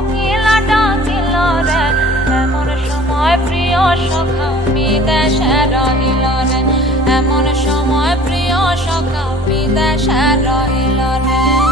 কোকিলা ডাকিল রে, এমন সময় প্রিয় সখা বিদেশে রহিল রে, এমন সময় প্রিয় সখা বিদেশে রহিল রে।